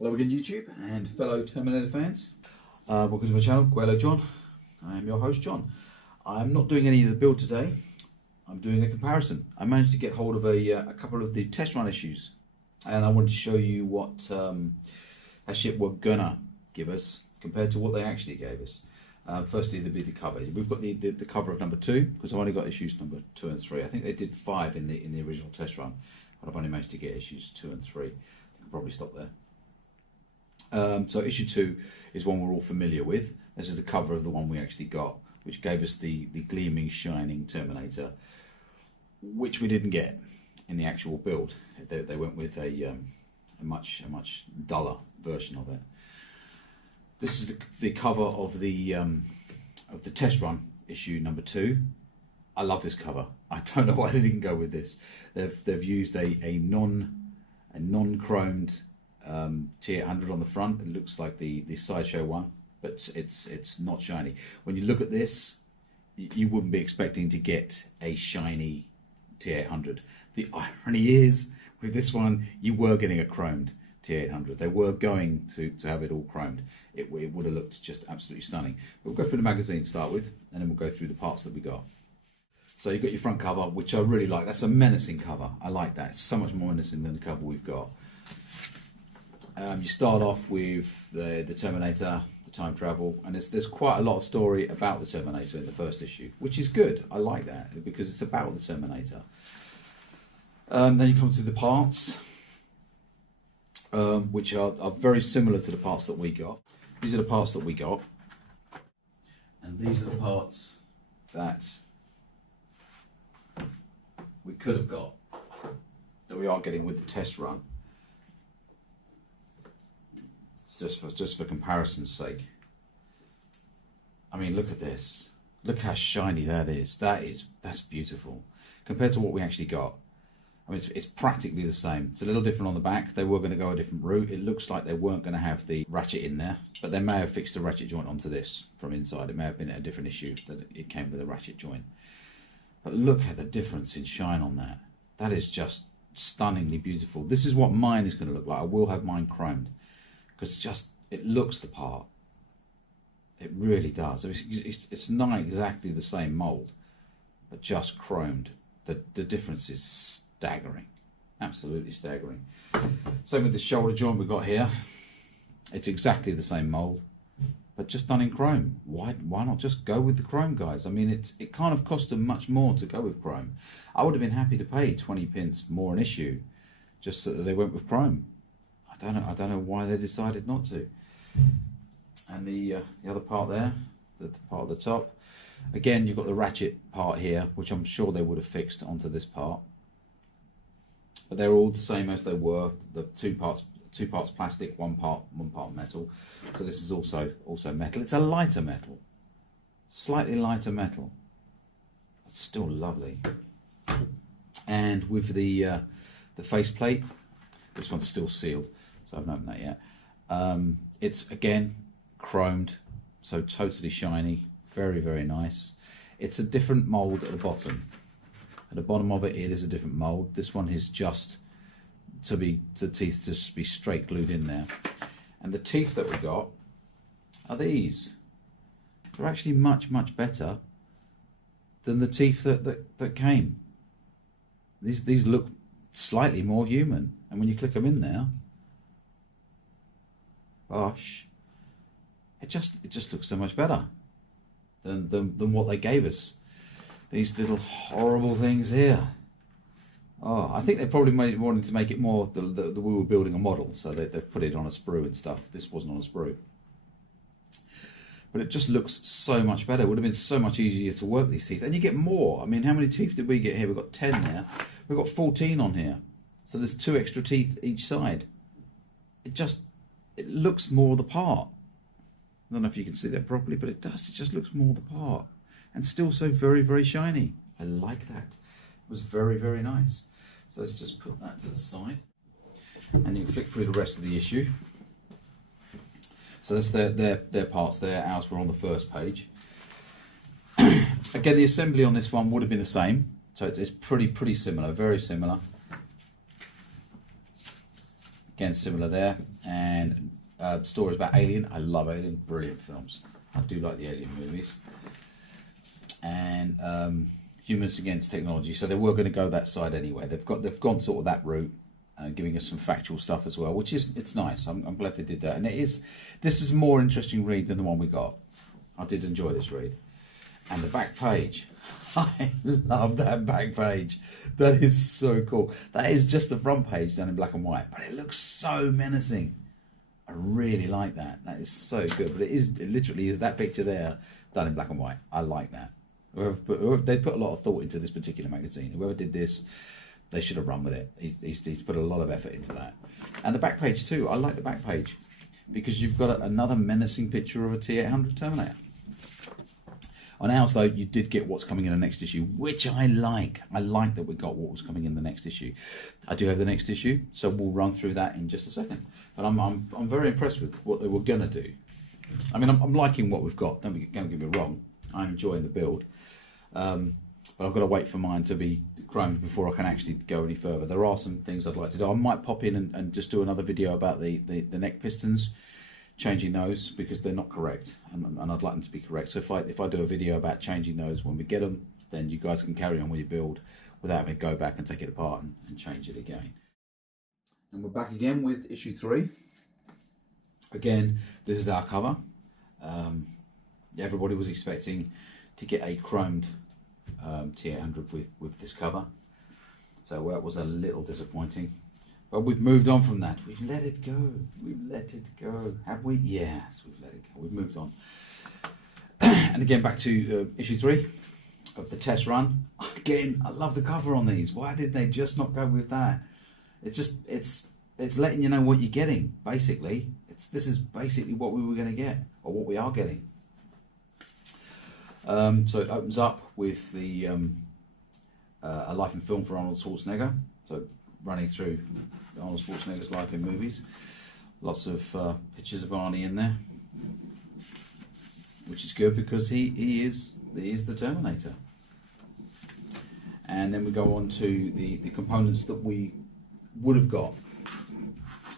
Hello again YouTube and fellow Terminator fans. Welcome to my channel, GweiloJohn. I am your host John. I'm not doing any of the build today. I'm doing a comparison. I managed to get hold of a couple of the test run issues, and I wanted to show you what Hachette were gonna give us compared to what they actually gave us. Firstly, there'd be the cover. We've got the cover of number 2 because I've only got issues number 2 and 3. I think they did 5 in the original test run, but I've only managed to get issues 2 and 3. I can probably stop there. So issue 2 is one we're all familiar with. This is the cover of the one we actually got, which gave us the gleaming, shining Terminator, which we didn't get in the actual build. They went with a much duller version of it. This is the cover of the test run issue number 2. I love this cover. I don't know why they didn't go with this. They've used a non-chromed T-800 on the front. It looks like the sideshow one, but it's not shiny. When you look at this, you wouldn't be expecting to get a shiny T-800. The irony is, with this one, you were getting a chromed T-800. They were going to have it all chromed. It would have looked just absolutely stunning. But we'll go through the magazine to start with, and then we'll go through the parts that we got. So you've got your front cover, which I really like. That's a menacing cover. I like that. It's so much more menacing than the cover we've got. You start off with the Terminator, the time travel, and there's quite a lot of story about the Terminator in the first issue, which is good. I like that because it's about the Terminator. Then you come to the parts, which are very similar to the parts that we got. These are the parts that we got, and these are the parts that we could have got, that we are getting with the test run. Just for comparison's sake. I mean, look at this. Look how shiny that is. That's beautiful compared to what we actually got. I mean, it's practically the same. It's a little different on the back. They were going to go a different route. It looks like they weren't going to have the ratchet in there, but they may have fixed a ratchet joint onto this from inside. It may have been a different issue that it came with a ratchet joint. But look at the difference in shine on that. That is just stunningly beautiful. This is what mine is going to look like. I will have mine chromed, because it looks the part. It really does. It's not exactly the same mould, but just chromed. The difference is staggering, absolutely staggering. Same with the shoulder joint we got here. It's exactly the same mould, but just done in chrome. Why not just go with the chrome, guys? I mean, it kind of cost them much more to go with chrome. I would have been happy to pay 20 pence more an issue, just so that they went with chrome. I don't know why they decided not to. And the other part there, the part at the top, again you've got the ratchet part here, which I'm sure they would have fixed onto this part. But they're all the same as they were. The two parts plastic, one part metal. So this is also metal. It's a lighter metal, slightly lighter metal, but still lovely. And with the faceplate, this one's still sealed, so I haven't opened that yet. It's again chromed, so totally shiny, very nice. It's a different mould at the bottom. At the bottom of it is a different mould. This one is just the teeth to be straight glued in there. And the teeth that we got are these. They're actually much better than the teeth that came. These look slightly more human, and when you click them in there, gosh, it just looks so much better than what they gave us. These little horrible things here. Oh, I think they probably wanted to make it more we were building a model, so they've put it on a sprue and stuff. This wasn't on a sprue, but it just looks so much better. It would have been so much easier to work these teeth, and you get more. I mean, how many teeth did we get here? We've got 10 there. We've got 14 on here, so there's 2 extra teeth each side. It looks more the part. I don't know if you can see that properly, but it does. It just looks more the part, and still so very shiny. I like that. It was very nice. So let's just put that to the side, and you can flick through the rest of the issue. So that's their parts there. Ours were on the first page. Again, the assembly on this one would have been the same, so it's pretty similar, very similar. Again, similar there. And stories about Alien. I love Alien, brilliant films. I do like the Alien movies. And Humans Against Technology. So they were going to go that side anyway. They've gone sort of that route, giving us some factual stuff as well, which is it's nice. I'm glad they did that. And this is a more interesting read than the one we got. I did enjoy this read. And the back page, I love that back page. That is so cool. That is just the front page done in black and white, but it looks so menacing. I really like that. That is so good. But it literally is that picture there done in black and white. I like that. They put a lot of thought into this particular magazine. Whoever did this, they should have run with it. He's put a lot of effort into that. And the back page too. I like the back page because you've got another menacing picture of a T-800 Terminator. On ours, though, you did get what's coming in the next issue, which I like. I like that we got what was coming in the next issue. I do have the next issue, so we'll run through that in just a second. But I'm very impressed with what they were going to do. I mean, I'm liking what we've got. Don't get me wrong. I'm enjoying the build. But I've got to wait for mine to be chromed before I can actually go any further. There are some things I'd like to do. I might pop in and just do another video about the neck pistons, changing those because they're not correct, and I'd like them to be correct. So if I do a video about changing those when we get them, then you guys can carry on with your build without having to go back and take it apart and change it again. And we're back again with issue 3. Again, this is our cover. Everybody was expecting to get a chromed T-800 with this cover, so that was a little disappointing. But we've moved on from that. We've let it go. We've let it go. Have we? Yes, we've let it go. We've moved on. And again, back to issue 3 of the test run. Again, I love the cover on these. Why did they just not go with that? It's letting you know what you're getting. Basically, this is basically what we were going to get, or what we are getting. So it opens up with the a life in film for Arnold Schwarzenegger. So running through Arnold Schwarzenegger's life in movies. Lots of pictures of Arnie in there, which is good because he is the Terminator. And then we go on to the components that we would have got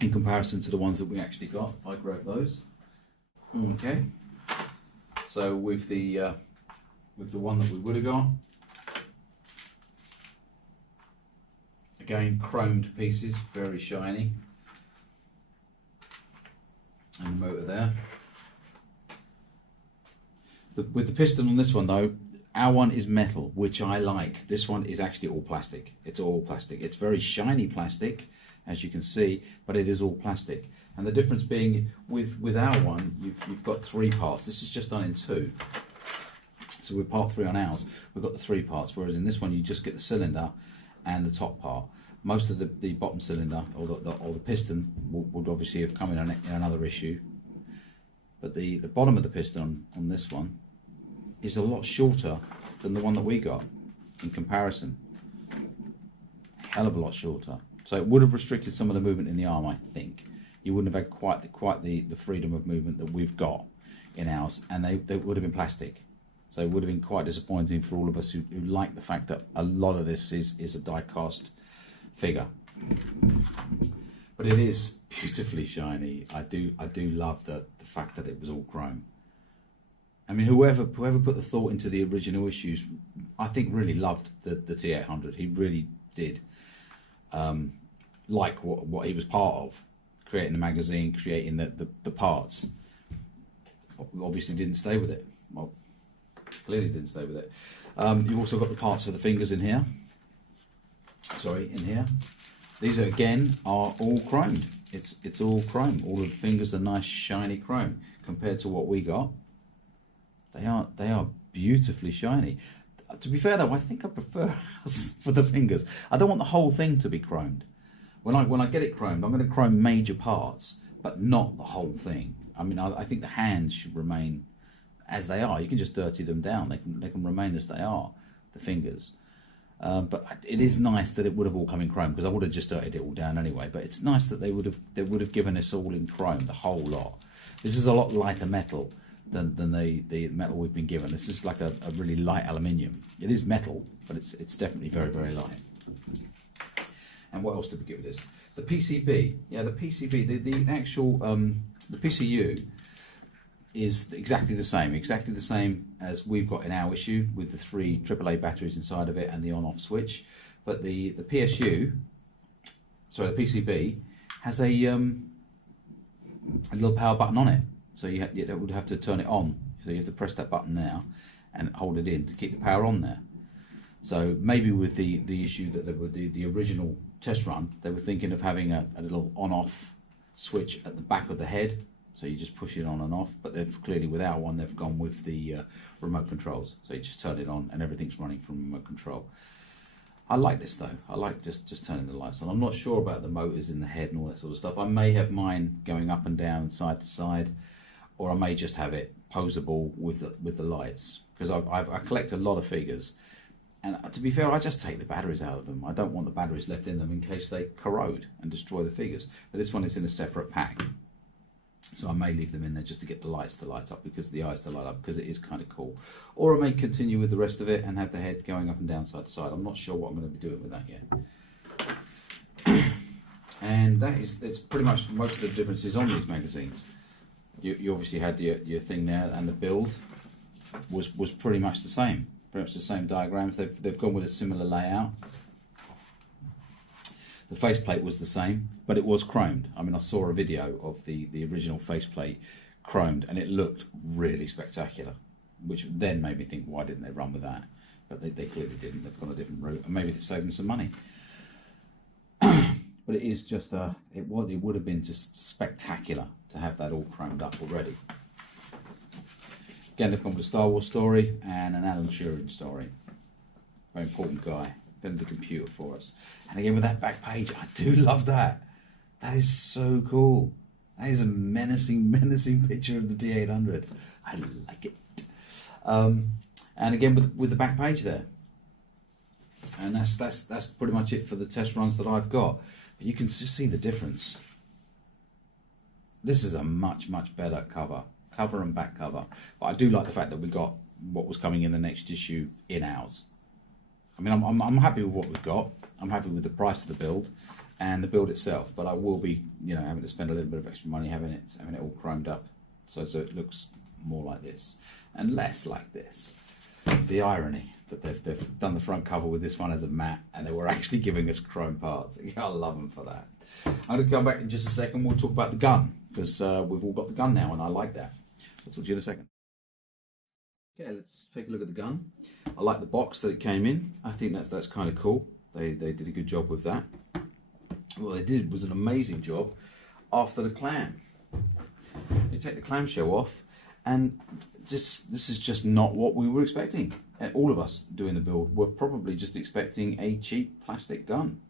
in comparison to the ones that we actually got. I grab those. Okay. So with the one that we would have got, again, chromed pieces, very shiny. And the motor there. With the piston on this one though, our one is metal, which I like. This one is actually all plastic. It's all plastic. It's very shiny plastic, as you can see, but it is all plastic. And the difference being with our one, you've got 3 parts. This is just done in 2. So with part 3 on ours, we've got the 3 parts, whereas in this one you just get the cylinder and the top part. Most of the bottom cylinder or the piston would obviously have come in another issue, but the bottom of the piston on this one is a lot shorter than the one that we got in comparison. Hell of a lot shorter. So it would have restricted some of the movement in the arm, I think. You wouldn't have had quite the freedom of movement that we've got in ours, and they would have been plastic. So it would have been quite disappointing for all of us who like the fact that a lot of this is a die-cast figure. But it is beautifully shiny. I do love the fact that it was all chrome. I mean, whoever put the thought into the original issues, I think really loved the T-800. He really did like what he was part of, creating the magazine, creating the parts. Obviously didn't stay with it. Well, clearly didn't stay with it. You've also got the parts of the fingers in here. Sorry, in here. These again are all chromed. It's all chrome. All of the fingers are nice shiny chrome compared to what we got. They are beautifully shiny. To be fair though, I think I prefer for the fingers. I don't want the whole thing to be chromed. When I get it chromed, I'm going to chrome major parts, but not the whole thing. I mean, I think the hands should remain as they are. You can just dirty them down. They can remain as they are, the fingers. But it is nice that it would have all come in chrome, because I would have just dirtied it all down anyway. But it's nice that they would have given us all in chrome, the whole lot. This is a lot lighter metal than the metal we've been given. This is like a really light aluminium. It is metal, but it's definitely very, very light. And what else did we give this? The PCB, yeah, the PCB, the actual the PCU is exactly the same as we've got in our issue with the 3 AAA batteries inside of it and the on-off switch. But the PSU, sorry, the PCB has a little power button on it, so you would have to turn it on. So you have to press that button now and hold it in to keep the power on there. So maybe with the issue that with the original test run, they were thinking of having a little on-off switch at the back of the head, so you just push it on and off. But they've clearly, with our one, they've gone with the remote controls, so you just turn it on and everything's running from remote control. I like this though. I like just turning the lights on. I'm not sure about the motors in the head and all that sort of stuff. I may have mine going up and down, side to side, or I may just have it posable with the lights, because I collect a lot of figures, and to be fair, I just take the batteries out of them. I don't want the batteries left in them in case they corrode and destroy the figures. But this one is in a separate pack, so I may leave them in there just to get the lights to light up, because the eyes to light up, because it is kind of cool. Or I may continue with the rest of it and have the head going up and down, side to side. I'm not sure what I'm going to be doing with that yet. And it's pretty much most of the differences on these magazines. You obviously had your thing there, and the build was pretty much the same. Pretty much the same diagrams. They've gone with a similar layout. The faceplate was the same, but it was chromed. I mean, I saw a video of the original faceplate chromed, and it looked really spectacular, which then made me think, why didn't they run with that? But they clearly didn't. They've gone a different route, and maybe it saved them some money. But it is just it would have been just spectacular to have that all chromed up already. Again, they've gone with a Star Wars story and an Alan Turing story. Very important guy. Invented the computer for us. And again, with that back page, I do love that. That is so cool. That is a menacing picture of the T-800. I like it. And again, with the back page there. And that's pretty much it for the test runs that I've got. But you can just see the difference. This is a much better cover and back cover. But I do like the fact that we got what was coming in the next issue in ours. I mean, I'm happy with what we've got. I'm happy with the price of the build and the build itself. But I will be, having to spend a little bit of extra money having it all chromed up, so it looks more like this and less like this. The irony that they've done the front cover with this one as a matte, and they were actually giving us chrome parts. I love them for that. I'm going to come back in just a second. We'll talk about the gun, because we've all got the gun now, and I like that. I'll talk to you in a second. Okay, let's take a look at the gun. I like the box that it came in. I think that's kind of cool. They did a good job with that. What they did was an amazing job after the clam. You take the clamshell off, and this is just not what we were expecting. And all of us doing the build were probably just expecting a cheap plastic gun.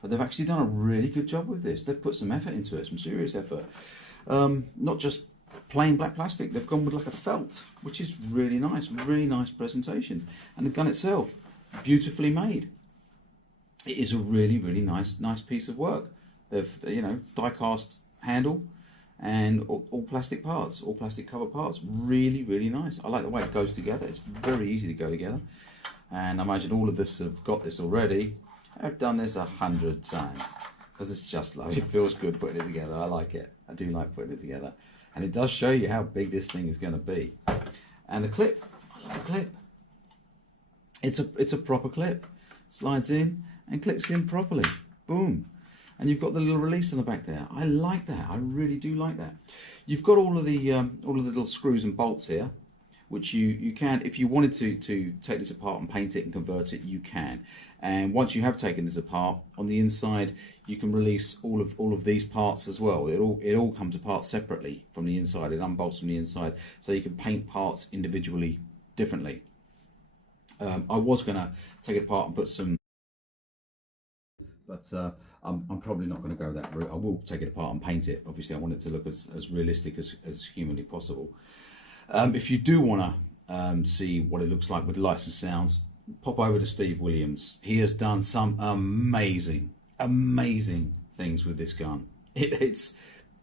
But they've actually done a really good job with this. They've put some effort into it, some serious effort. Not just plain black plastic, they've gone with like a felt, which is really nice presentation. And the gun itself, beautifully made. It is a really nice piece of work. They've die cast handle and all plastic parts, all plastic cover parts, really nice. I like the way it goes together. It's very easy to go together, and I imagine all of us have got this already. I've done this 100 times because it's just like, it feels good putting it together. I like it. I do like putting it together. And it does show you how big this thing is going to be. And the clip, I love the clip. It's a proper clip. Slides in and clips in properly. Boom. And you've got the little release on the back there. I like that. I really do like that. You've got all of the little screws and bolts here, which you can, if you wanted to take this apart and paint it and convert it, you can. And once you have taken this apart, on the inside you can release all of these parts as well. It all comes apart separately from the inside. It unbolts from the inside, so you can paint parts individually differently. I was going to take it apart and put some, but I'm probably not going to go that route. I will take it apart and paint it. Obviously I want it to look as realistic as humanly possible. If you do want to see what it looks like with lights and sounds, pop over to Steve Williams. He has done some amazing things with this gun. It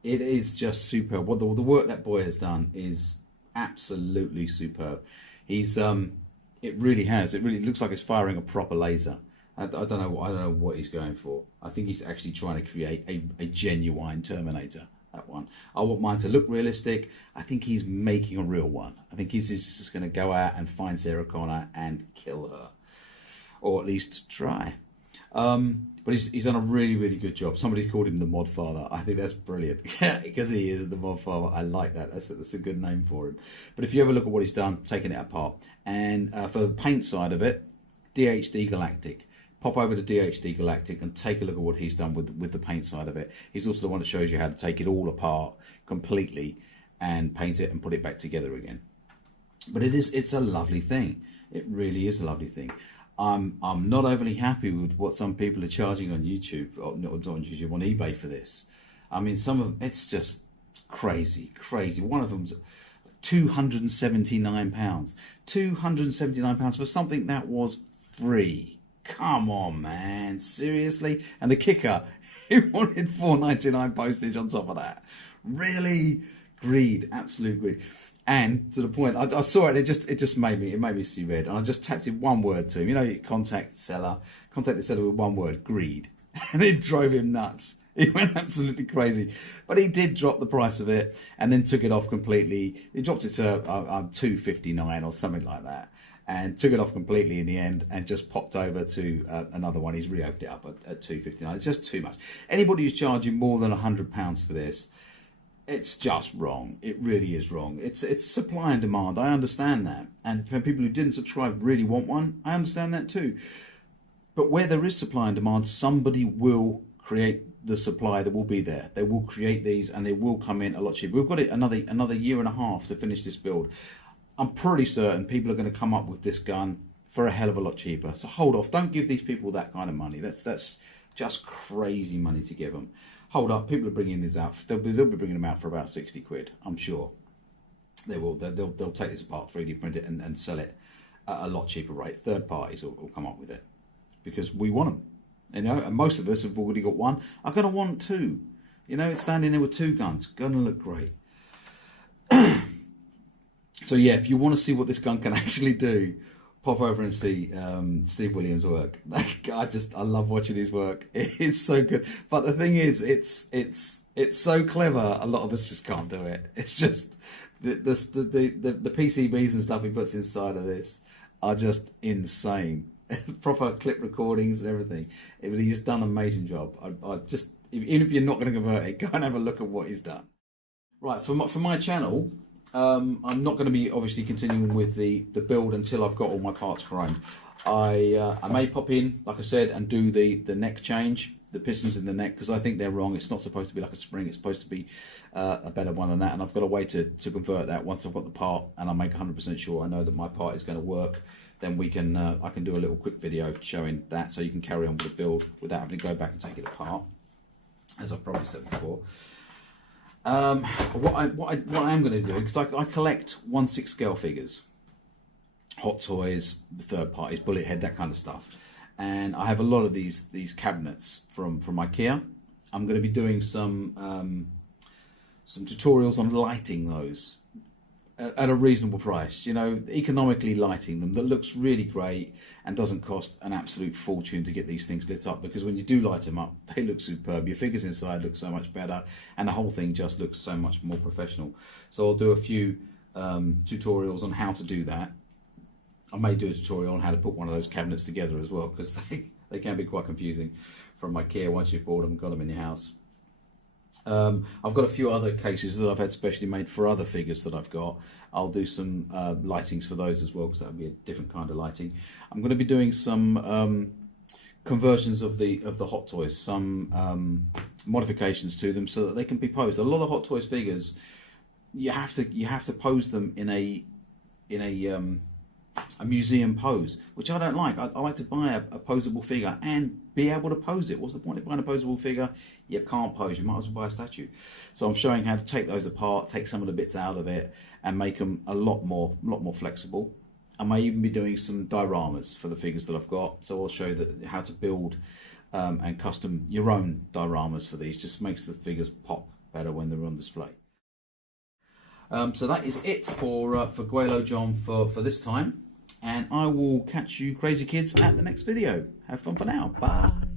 is just superb. What the work that boy has done is absolutely superb. He's it really looks like it's firing a proper laser. I don't know what he's going for. I think he's actually trying to create a genuine Terminator. That one. I want mine to look realistic. I think he's making a real one. I think he's just going to go out and find Sarah Connor and kill her, or at least try. But he's done a really good job. Somebody's called him the Mod Father. I think that's brilliant because he is the Mod Father. I like that. That's a good name for him. But if you ever look at what he's done, taking it apart, and for the paint side of it, DHD Galactic. Pop over to DHD Galactic and take a look at what he's done with the paint side of it. He's also the one that shows you how to take it all apart completely and paint it and put it back together again. But it's a lovely thing. It really is a lovely thing. I'm not overly happy with what some people are charging on YouTube, or not on YouTube, on eBay for this. I mean, some of them, it's just crazy. One of them's £279. £279 for something that was free. Come on, man, seriously? And the kicker, he wanted $4.99 postage on top of that. Really? Greed, absolute greed. And to the point, I saw it, it just made me see red. And I just tapped in one word to him. You know, contact the seller with one word, greed. And it drove him nuts. He went absolutely crazy. But he did drop the price of it and then took it off completely. He dropped it to $2.59 or something like that. And took it off completely in the end and just popped over to another one. He's reopened it up at $2.59. It's just too much. Anybody who's charging more than £100 for this, it's just wrong. It really is wrong. It's supply and demand. I understand that. And for people who didn't subscribe really want one, I understand that too. But where there is supply and demand, somebody will create the supply that will be there. They will create these and they will come in a lot cheaper. We've got it another year and a half to finish this build. I'm pretty certain people are going to come up with this gun for a hell of a lot cheaper. So hold off. Don't give these people that kind of money. That's just crazy money to give them. Hold up. People are bringing these out. They'll be bringing them out for about 60 quid. I'm sure they will. They'll take this apart, 3D print it, and sell it at a lot cheaper rate. Third parties will come up with it because we want them. You know, and most of us have already got one. I'm going to want two. You know, it's standing there with two guns. Going to look great. So yeah, if you want to see what this gun can actually do, pop over and see Steve Williams' work. I love watching his work. It's so good. But the thing is, it's so clever. A lot of us just can't do it. It's just the PCBs and stuff he puts inside of this are just insane. Proper clip recordings and everything. He's done an amazing job. Even if you're not going to convert it, go and have a look at what he's done. Right, for my channel. I'm not going to be obviously continuing with the build until I've got all my parts primed. I may pop in, like I said, and do the neck change, the pistons in the neck, because I think they're wrong. It's not supposed to be like a spring. It's supposed to be a better one than that. And I've got a way to convert that once I've got the part and I make 100% sure I know that my part is going to work. Then we can I can do a little quick video showing that, so you can carry on with the build without having to go back and take it apart, as I've probably said before. What I am going to do, because I collect 1/6 scale figures, Hot Toys, third parties, bullet head, that kind of stuff, and I have a lot of these cabinets from IKEA. I'm going to be doing some tutorials on lighting those at a reasonable price, you know, economically lighting them that looks really great and doesn't cost an absolute fortune to get these things lit up, because when you do light them up, they look superb. Your figures inside look so much better and the whole thing just looks so much more professional. So I'll do a few tutorials on how to do that. I may do a tutorial on how to put one of those cabinets together as well, because they can be quite confusing from IKEA once you've bought them and got them in your house. I've got a few other cases that I've had specially made for other figures that I've got. I'll do some lightings for those as well, because that'll be a different kind of lighting. I'm going to be doing some conversions of the Hot Toys, some modifications to them so that they can be posed. A lot of Hot Toys figures, you have to pose them in a museum pose, which I don't like. I like to buy a posable figure and be able to pose it. What's the point of buying a posable figure? You can't pose. You might as well buy a statue. So I'm showing how to take those apart, take some of the bits out of it, and make them a lot more flexible. I may even be doing some dioramas for the figures that I've got. So I'll show you how to build and custom your own dioramas for these. Just makes the figures pop better when they're on display. So that is it for GweiloJohn for this time. And I will catch you crazy kids at the next video. Have fun for now. Bye.